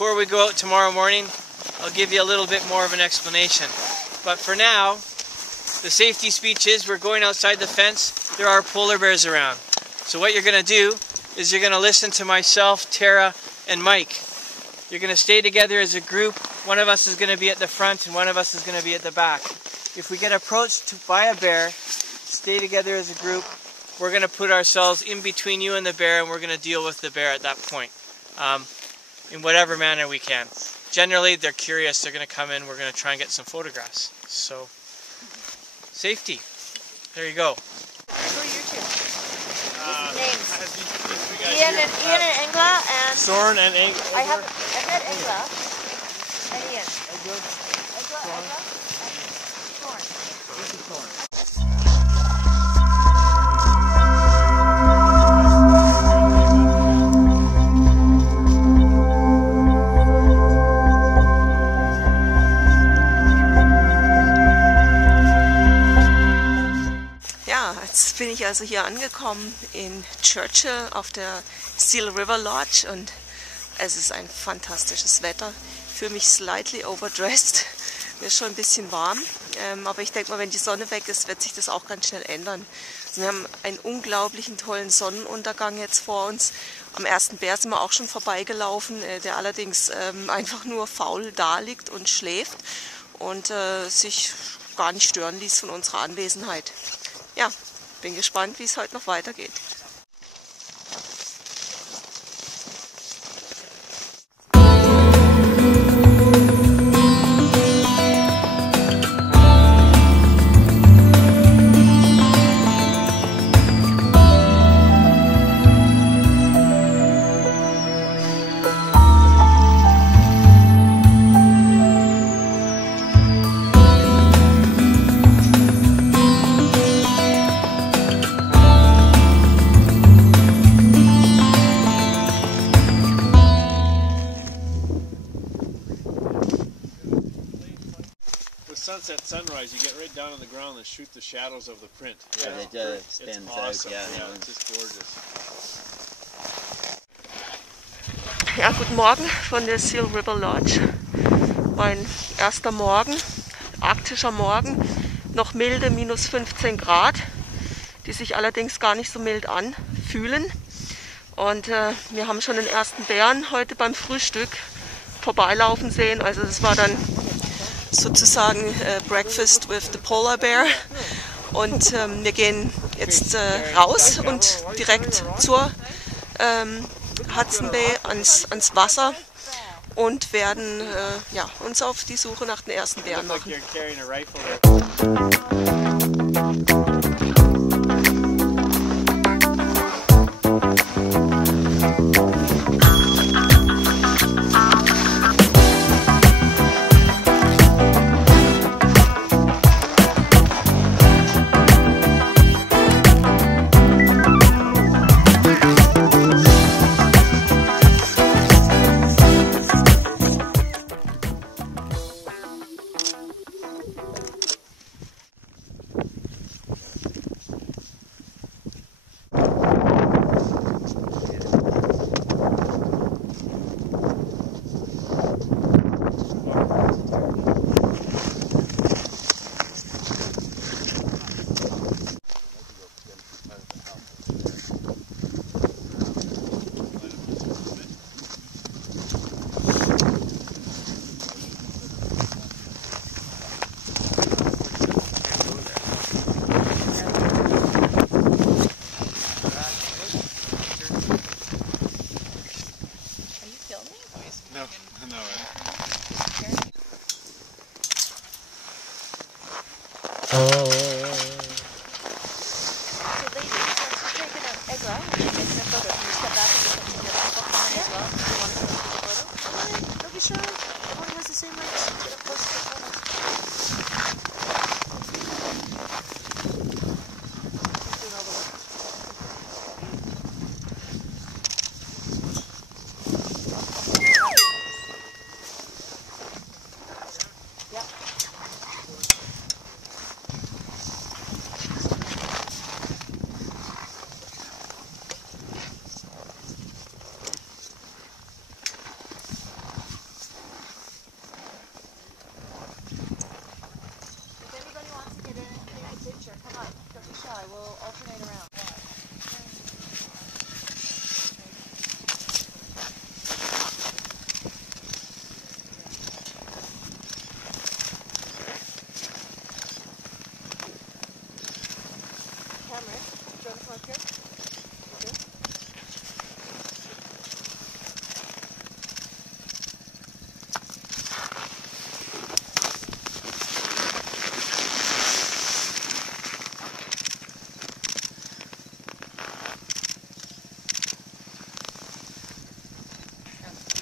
before we go out tomorrow morning, I'll give you a little bit more of an explanation. But for now, the safety speech is we're going outside the fence. There are polar bears around. So what you're going to do is you're going to listen to myself, Tara, and Mike. You're going to stay together as a group. One of us is going to be at the front and one of us is going to be at the back. If we get approached by a bear, stay together as a group. We're going to put ourselves in between you and the bear, and we're going to deal with the bear at that point in whatever manner we can. Generally, they're curious. They're going to come in. We're going to try and get some photographs. So, safety. There you go. Who are you two? Names. Ian and Engla and Soren and Engla. I met Engla and Ian. Engla and Soren. Jetzt bin ich also hier angekommen in Churchill auf der Seal River Lodge und es ist ein fantastisches Wetter. Ich fühle mich slightly overdressed, mir ist schon ein bisschen warm, aber ich denke mal, wenn die Sonne weg ist, wird sich das auch ganz schnell ändern. Also wir haben einen unglaublichen tollen Sonnenuntergang jetzt vor uns. Am ersten Bär sind wir auch schon vorbeigelaufen, der allerdings einfach nur faul da liegt und schläft und sich gar nicht stören ließ von unserer Anwesenheit. Ja, bin gespannt, wie es heute noch weitergeht. Sunset, sunrise, you get right down on the ground and shoot the shadows of the print. Yeah, it stands awesome. out. Yeah, It's just gorgeous. Ja, guten Morgen von der Seal River Lodge. Mein erster Morgen, arktischer Morgen, noch milde, minus 15 Grad, die sich allerdings gar nicht so mild anfühlen. Und wir haben schon den ersten Bären heute beim Frühstück vorbeilaufen sehen. Also das war dann sozusagen Breakfast with the Polar Bear. Und wir gehen jetzt raus und direkt zur Hudson Bay ans Wasser und werden ja, uns auf die Suche nach den ersten Bären machen.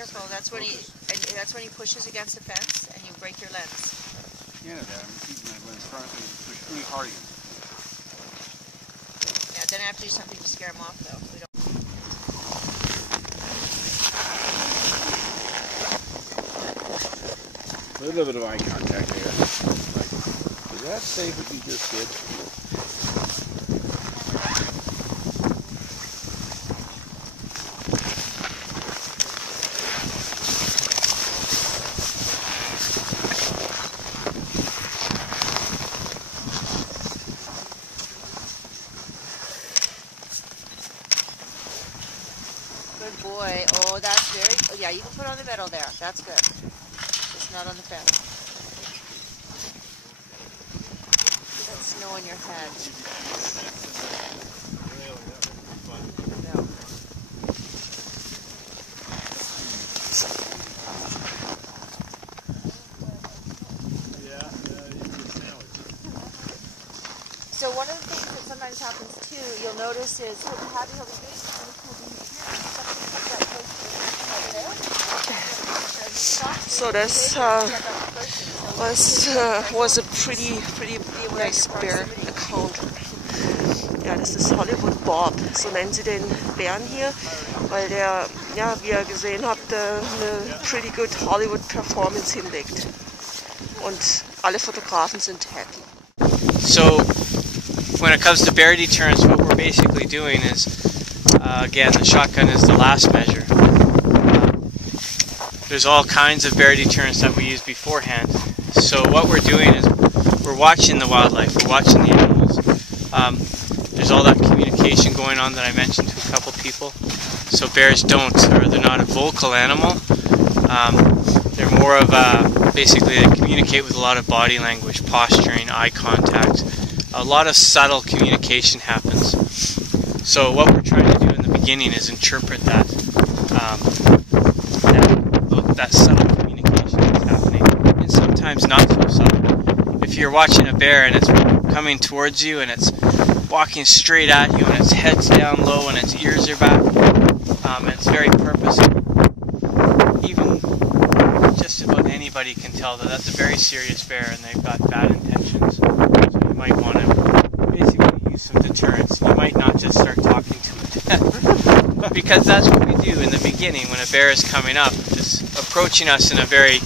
Careful, that's when he pushes against the fence and you break your lens. Canada, I'm keeping my lens front and push really hard against it. Yeah, then I have to do something to scare him off though. We don't. A little bit of eye contact there. Like, is that safe what you just did? Good boy. Oh, that's very. Oh, yeah, you can put it on the metal there. That's good. Just not on the fence. That snow on your head. No. So one of the things that sometimes happens too, you'll notice is he'll be doing So this was a pretty nice bear encounter. Ja, das ist Hollywood Bob, so nennen sie den Bären hier, weil der, ja, wie ihr gesehen habt, eine pretty good Hollywood Performance hinlegt. Und alle Fotografen sind happy. So, when it comes to bear deterrence, what we're basically doing is, again, the shotgun is the last measure. There's all kinds of bear deterrence that we use beforehand. So what we're doing is we're watching the wildlife, we're watching the animals. There's all that communication going on that I mentioned to a couple people. So bears they're not a vocal animal. They're more of basically they communicate with a lot of body language, posturing, eye contact. A lot of subtle communication happens. So what we're trying to do in the beginning is interpret that that subtle communication that's happening, and sometimes not so subtle. If you're watching a bear and it's coming towards you and it's walking straight at you and its head's down low and its ears are back, it's very purposeful. Even just about anybody can tell that that's a very serious bear and they've got bad intentions. So you might want to basically use some deterrence. You might not just start talking to it. Because that's what we do in the beginning when a bear is coming up, just approaching us in a very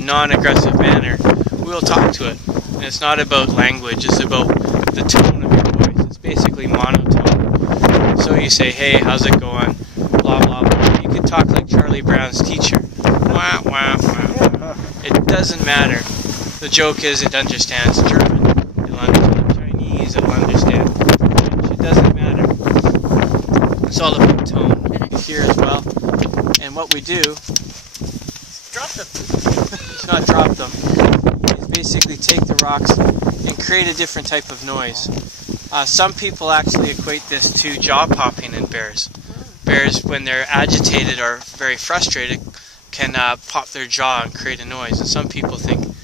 non-aggressive manner. We'll talk to it. And it's not about language, it's about the tone of your voice. It's basically monotone. So you say, hey, how's it going? Blah, blah, blah. You could talk like Charlie Brown's teacher. Wah, wah, wah. It doesn't matter. The joke is it understands German, it'll understand Chinese, it'll understand French. It doesn't matter. It's all about tone here as well. And what we do, drop them. It's not drop them. It's basically take the rocks and create a different type of noise. Some people actually equate this to jaw popping in bears. Bears, when they're agitated or very frustrated, can pop their jaw and create a noise. And some people think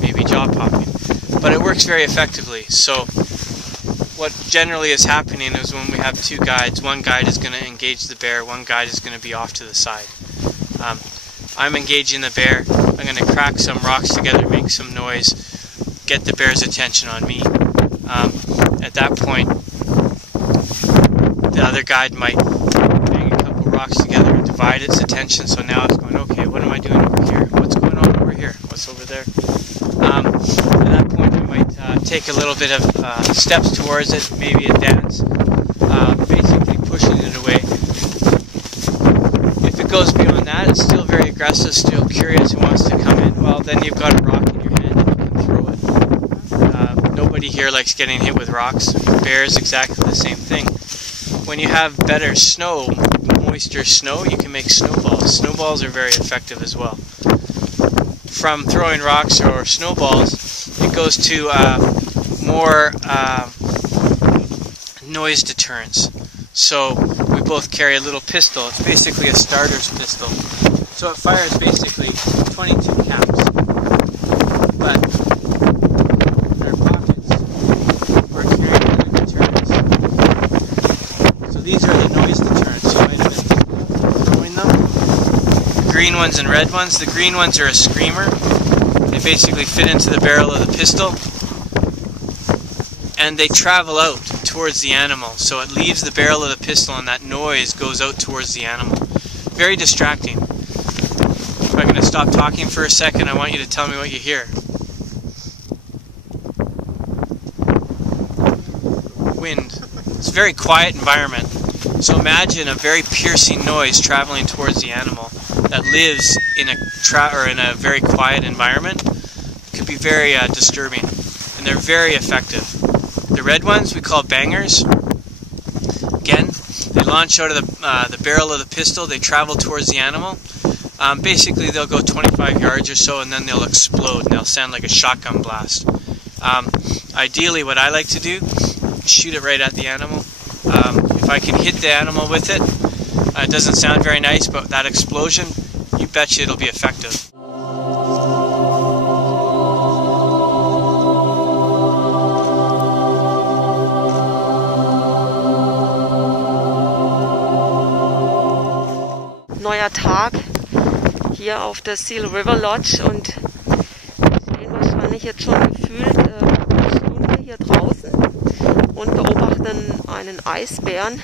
maybe jaw popping. But it works very effectively. So what generally is happening is when we have two guides, one guide is going to engage the bear, one guide is going to be off to the side. I'm engaging the bear, I'm going to crack some rocks together, make some noise, get the bear's attention on me. At that point, the other guide might bang a couple rocks together and divide its attention, so now it's going, okay, what am I doing over here? What's going on over here? What's over there? At that point, I might take a little bit of steps towards it, maybe a dance, basically pushing it away. If it goes beyond that, it's still very aggressive, still curious and wants to come in, well, then you've got a rock in your hand and you can throw it. Nobody here likes getting hit with rocks. Bears, exactly the same thing. When you have better snow, moisture snow, you can make snowballs. Snowballs are very effective as well. From throwing rocks or snowballs, it goes to more noise deterrence. So we both carry a little pistol. It's basically a starter's pistol. So it fires basically 22 caps. But in our pockets, we're carrying other deterrents. So these are the noise deterrents. You might have been throwing them. green ones and red ones. The green ones are a screamer. They basically fit into the barrel of the pistol, and they travel out towards the animal. So it leaves the barrel of the pistol and that noise goes out towards the animal. Very distracting. If I'm going to stop talking for a second, I want you to tell me what you hear. Wind. It's a very quiet environment. So imagine a very piercing noise traveling towards the animal that lives in a very quiet environment. It could be very disturbing, and they're very effective. The red ones we call bangers. Again, they launch out of the barrel of the pistol. They travel towards the animal. Basically, they'll go 25 yards or so, and then they'll explode, and they'll sound like a shotgun blast. Ideally, what I like to do, shoot it right at the animal. If I can hit the animal with it, it doesn't sound very nice, but that explosion, you betcha it'll be effective. Neuer Tag hier auf der Seal River Lodge und wir stehen wahrscheinlich jetzt schon gefühlt eine Stunde hier draußen und beobachten einen Eisbären,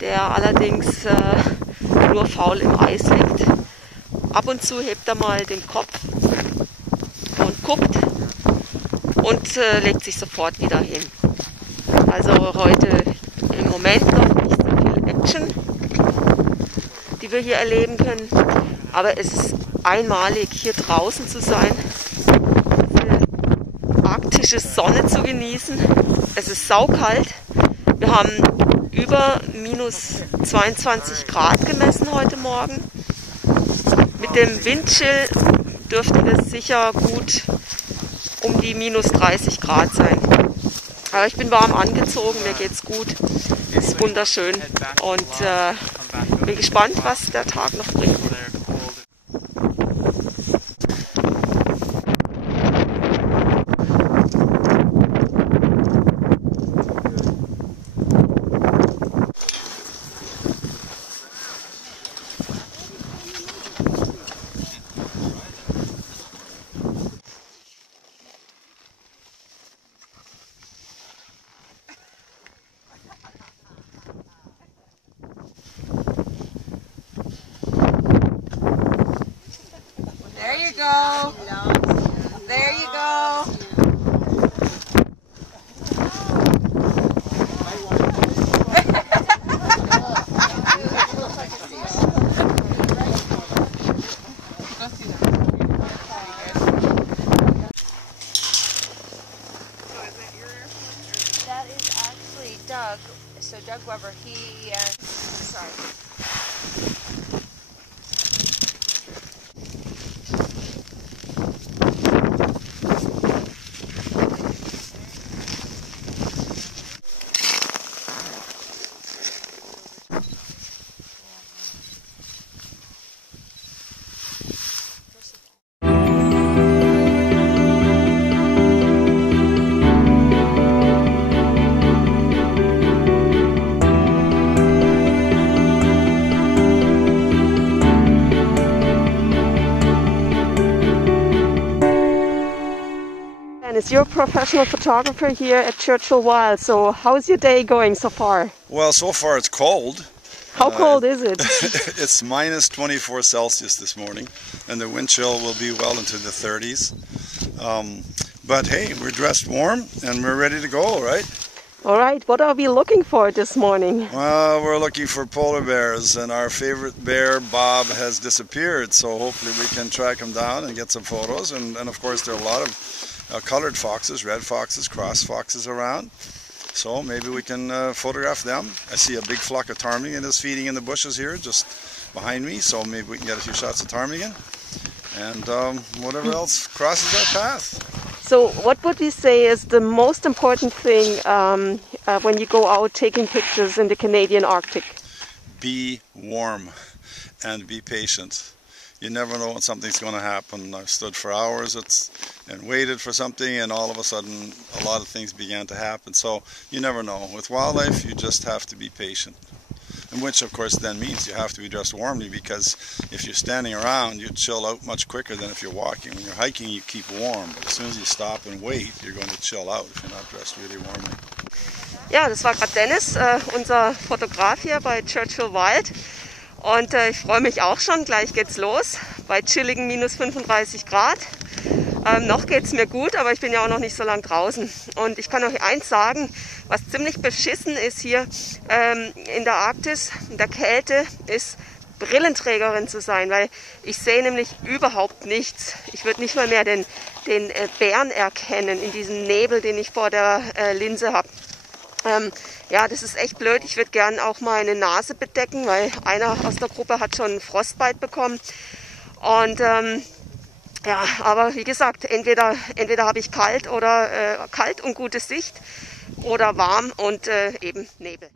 der allerdings nur faul im Eis liegt. Ab und zu hebt er mal den Kopf und guckt und legt sich sofort wieder hin. Also heute im Moment noch nicht so viel Action, die wir hier erleben können, aber es ist einmalig, hier draußen zu sein, diese arktische Sonne zu genießen. Es ist saukalt. Wir haben über minus 22 Grad gemessen heute Morgen. Mit dem Windchill dürften es sicher gut um die minus 30 Grad sein. Aber ich bin warm angezogen, mir geht's gut. Es ist wunderschön und bin gespannt, was der Tag noch bringt. There you go. That is actually Doug. So Doug Weber, he sorry. You're a professional photographer here at Churchill Wild, so how's your day going so far? Well, so far it's cold. How cold is it? It's minus 24 Celsius this morning, and the wind chill will be well into the 30s. But hey, we're dressed warm and we're ready to go, right? All right, what are we looking for this morning? Well, we're looking for polar bears, and our favorite bear, Bob, has disappeared, so hopefully we can track him down and get some photos. And of course there are a lot of colored foxes, red foxes, cross foxes around, so maybe we can photograph them. I see a big flock of ptarmigan is feeding in the bushes here just behind me, so maybe we can get a few shots of ptarmigan, and whatever else crosses our path. So what would you say is the most important thing when you go out taking pictures in the Canadian Arctic? Be warm and be patient. You never know when something's going to happen. I've stood for hours and waited for something, and all of a sudden a lot of things began to happen. So you never know. With wildlife, you just have to be patient. and which of course then means you have to be dressed warmly, because if you're standing around you chill out much quicker than if you're walking. When you're hiking you keep warm, but as soon as you stop and wait you're going to chill out if you're not dressed really warmly. Ja, das war gerade Dennis, unser Fotograf hier bei Churchill Wild. Und ich freue mich auch schon, gleich geht's los bei chilligen minus 35 Grad. Noch geht's mir gut, aber ich bin ja auch noch nicht so lang draußen. Und ich kann euch eins sagen, was ziemlich beschissen ist hier in der Arktis, in der Kälte, ist Brillenträgerin zu sein, weil ich sehe nämlich überhaupt nichts. Ich würde nicht mal mehr den Bären erkennen in diesem Nebel, den ich vor der Linse habe. Ja, das ist echt blöd. Ich würde gern auch meine Nase bedecken, weil einer aus der Gruppe hat schon Frostbite bekommen. Und ja, aber wie gesagt, entweder habe ich kalt oder kalt und gute Sicht oder warm und eben Nebel.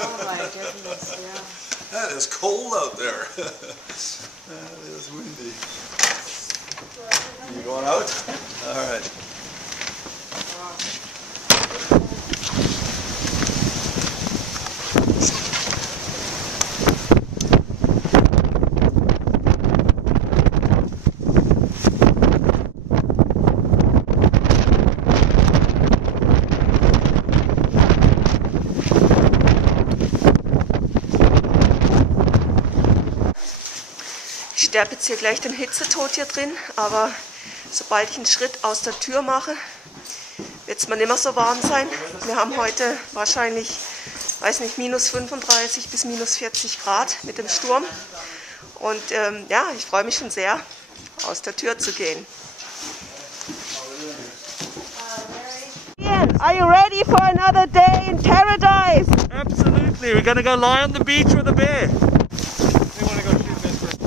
Oh my goodness, yeah. That is cold out there. That is windy. You going out? All right. Ich sterbe jetzt hier gleich den Hitzetod hier drin, aber sobald ich einen Schritt aus der Tür mache, wird es mir nicht mehr so warm sein. Wir haben heute wahrscheinlich, weiß nicht, minus 35 bis minus 40 Grad mit dem Sturm. Und ja, ich freue mich schon sehr, aus der Tür zu gehen. Ian, are you ready for another day in paradise? Absolutely. We're gonna go lie on the beach with a bear. We want to go shoot this first.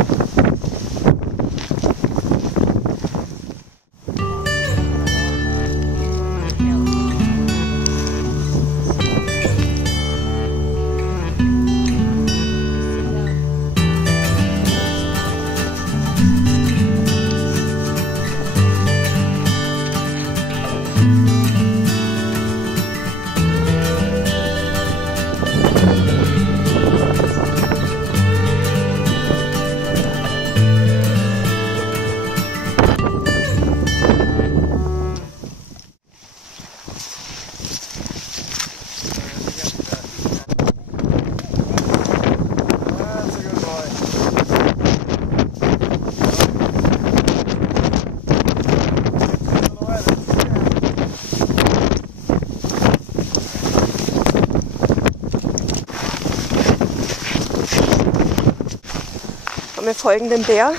Wir folgen dem Bär.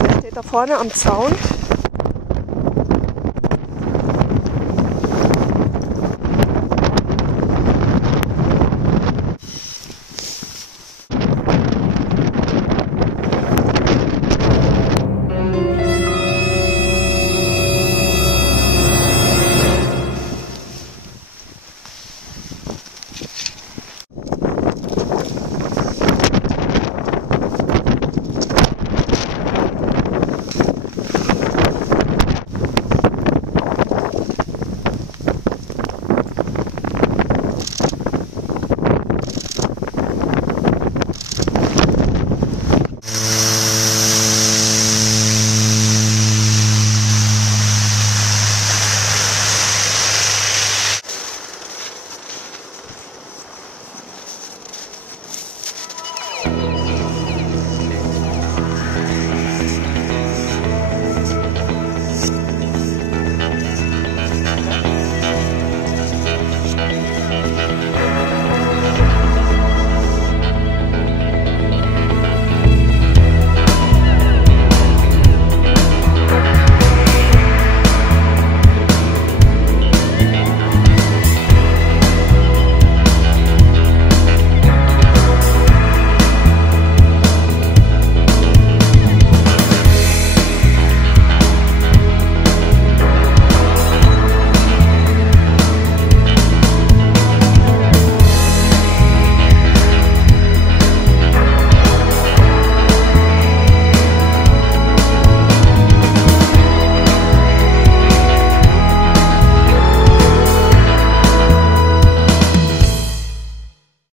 Der steht da vorne am Zaun.